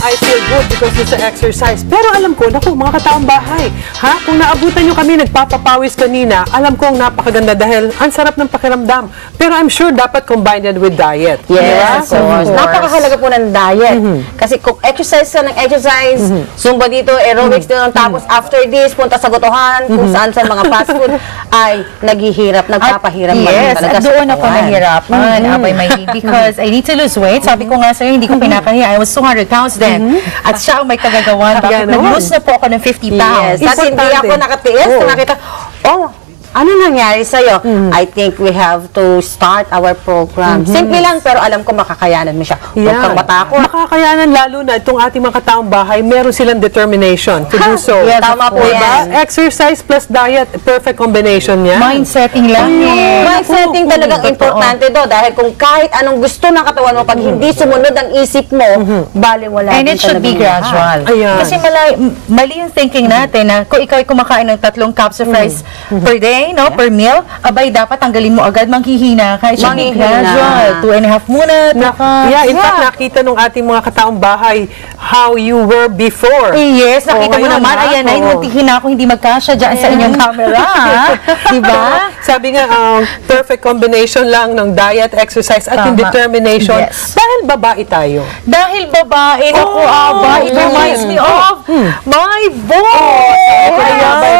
I feel good because it's an exercise. Pero alam ko, naku, mga kataong bahay, ha? Kung naabutan nyo kami nagpapapawis kanina, alam ko ang napakaganda dahil ang sarap ng pakiramdam. Pero I'm sure dapat combined with diet. Yes, of course. Napakahalaga po ng diet. Kasi kung exercise ka ng exercise, Zumba dito, aerobics dito, tapos after this, punta sa gotohan, kung saan sa mga fast food, ay naghihirap, nagpapahirap. Yes, at doon ako nahirapan, Abay Maylene, because I need to lose weight. Sabi ko nga sa'yo, hindi ko pinakahiya. I was 200 pounds then. At siya ang may kagagawan. Bakit nag-lose na po ako ng 50 pounds? Yes, kasi hindi ako nakatiis. Nakita, ano nangyari sa'yo? I think we have to start our program. Simple lang, pero alam ko makakayanan mo siya. Huwag kang matakot. Makakayanan, lalo na itong ating mga kataong bahay, meron silang determination to do so. Yes, tama po yan. Exercise plus diet, perfect combination yan. Mindsetting lang Mindsetting talagang importante do. Dahil kung kahit anong gusto ng katawan mo, pag hindi sumunod ang isip mo, baliwala. And it should be gradual. Kasi mali yung thinking natin na kung ikaw ay kumakain ng 3 cups of rice per day, per meal, abay dapat tanggalin mo agad, manghihina ka. It should be gradual. 2.5 muna. In fact, nakita nung ating mga kataong bahay how you were before. Yes, nakita mo naman. Ayan na, muntihin ako hindi magkasya dyan sa inyong camera. Diba? Sabi nga, perfect combination lang ng diet, exercise, at yung determination. Dahil babae tayo. Dahil babae, naku, it reminds me of my boy.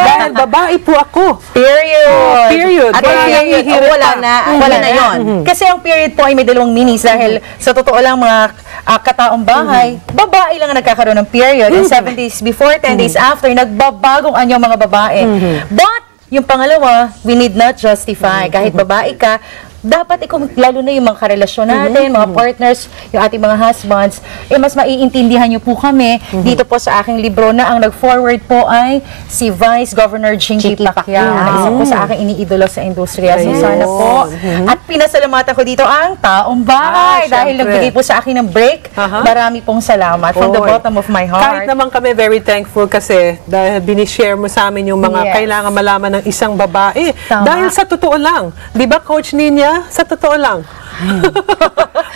Dahil babae po ako. Period. At wala na yun. Kasi ang period po ay may 2 meanings dahil sa totoo lang mga kataong bahay, babae lang ang nagkakaroon ng period. And 7 days before, 10 days after, nagbabagong anyong mga babae. But, yung pangalawa, we need not justify. Kahit babae ka, dapat lalo na yung mga karelasyon natin, mga partners, yung ating mga husbands, mas maiintindihan nyo po kami dito po sa aking libro na ang nag-forward po ay si Vice Governor Jinky Pacquiao, na isa po sa aking iniidolo sa industriya. So sana po. At pinasalamatan ko dito ang taong bahay dahil nagbigay po sa akin ng break. Marami pong salamat from the bottom of my heart. Kahit naman kami very thankful kasi dahil binishare mo sa amin yung mga kailangan malaman ng isang babae. Dahil sa totoo lang, di ba Coach Ninya? Sa totoo lang.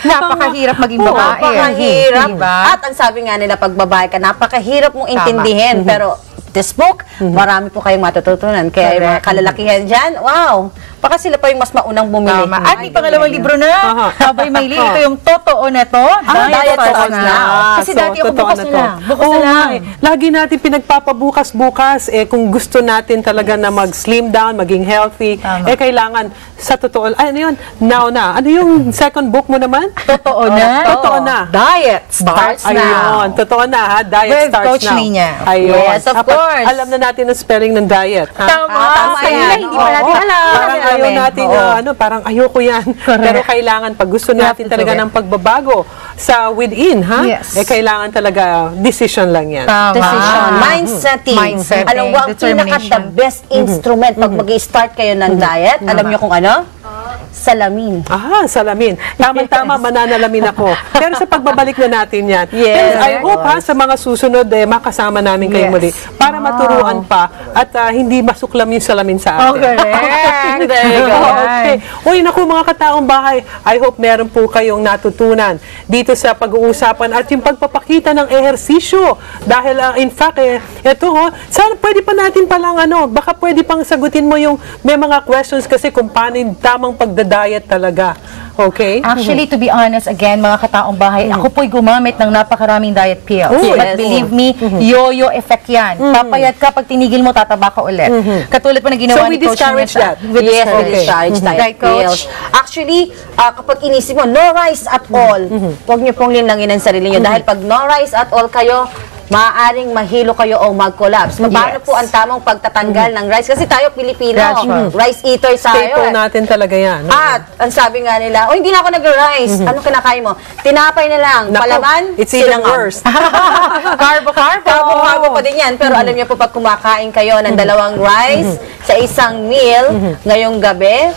Napakahirap maging babae. Napakahirap. At ang sabi nga nila, pag babae ka, napakahirap mong intindihin. Pero this book, marami po kayong matututunan. Kaya yung mga kalalakihan dyan, wow! Baka sila pa yung mas maunang bumili. At may pangalawang libro na. Abay Maylene, ito yung totoo na to. Diet Talks na. Kasi dati ako bukas na lang. Bukas na lang. Lagi natin pinagpapabukas-bukas. Kung gusto natin talaga na mag-slim down, maging healthy, kailangan sa totoo. Ano yun? Now na. Ano yung second book mo naman? Totoo na. Totoo na. Diet starts now. Ayun. Totoo na ha. Diet starts now. Coach Ninya. Ayun. Yes, of course. Alam na natin ang spelling ng diet. Tama. Hindi pa natin alam. Parang ayaw natin, parang ayoko yan. Pero kailangan, pag gusto natin talaga ng pagbabago sa within, kailangan talaga decision lang yan. Decision. Mindsetting. Alam mo, ang pinaka-the best instrument pag mag-i-start kayo ng diet, alam nyo kung ano? Salamin. Salamin. Tama-tama, mananalamin ako. Pero sa pagbabalik na natin yan. I hope sa mga susunod, makasama namin kayo muli para maturuan pa at hindi masuklam yung salamin sa atin. Okay. Uy, naku mga kataong bahay, I hope meron po kayong natutunan dito sa pag-uusapan at yung pagpapakita ng ehersisyo. Dahil in fact, ito sana pwede pa natin palang baka pwede pang sagutin mo yung may mga questions kasi kung paano yung tamang pagda-diet talaga. Okay? Actually, to be honest, again, mga kataong bahay, ako po'y gumamit ng napakaraming diet pills. But believe me, yo-yo effect yan. Papayat ka, pag tinigil mo, tataba ka ulit. Katulad po na ginawa ni Coach. So we discourage that? Yes, we discourage diet pills. Actually, kapag inisip mo, no rice at all, huwag niyo pong linangin ang sarili niyo. Dahil pag no rice at all kayo, maaaring mahilo kayo o mag-collapse. Paano po ang tamang pagtatanggal ng rice? Kasi tayo Pilipino, rice eaters tayo. Staple natin talaga yan. At, ang sabi nga nila, hindi na ako nag-rice. Ano kinakain mo? Tinapay na lang. Palaman, it's even worse. Carbo pa din yan. Pero alam niyo po, pag kumakain kayo ng 2 rice sa isang meal, ngayong gabi,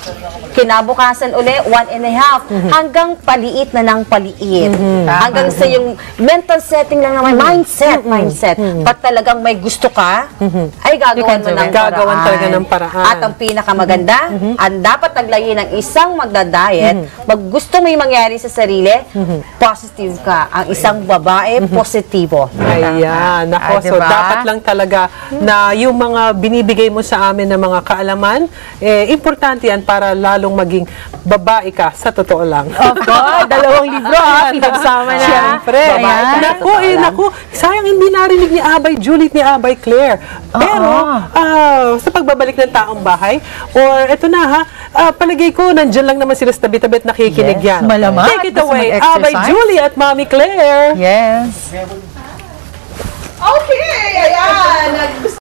kinabukasan uli, 1.5, hanggang paliit na ng paliit. Hanggang sa yung mental setting lang naman, mindset. Pag talagang may gusto ka, ay gagawan mo ng paraan. Gagawan talaga ng paraan. At ang pinakamaganda, ang dapat taglayin ng isang magda-diet, pag gusto mo yung mangyari sa sarili, positive ka. Ang isang babae, positibo. Ayan, nako, so diba? dapat lang talaga na yung mga binibigay mo sa amin ng mga kaalaman, importante yan para lalong maging babae ka, sa totoo lang. Dalawang libro pinagsama na. Siyempre. Naku, sayang hindi narinig ni Abay Juliet ni Abay Claire. Pero, sa pagbabalik ng taong bahay, or eto na ha, palagay ko, nandyan lang naman sila sa tabi-tabi at nakikinig yan. Malamang. Take it Basta away, mag-exercise. Abay Juliet at Mommy Claire. Yes. Okay, ayan.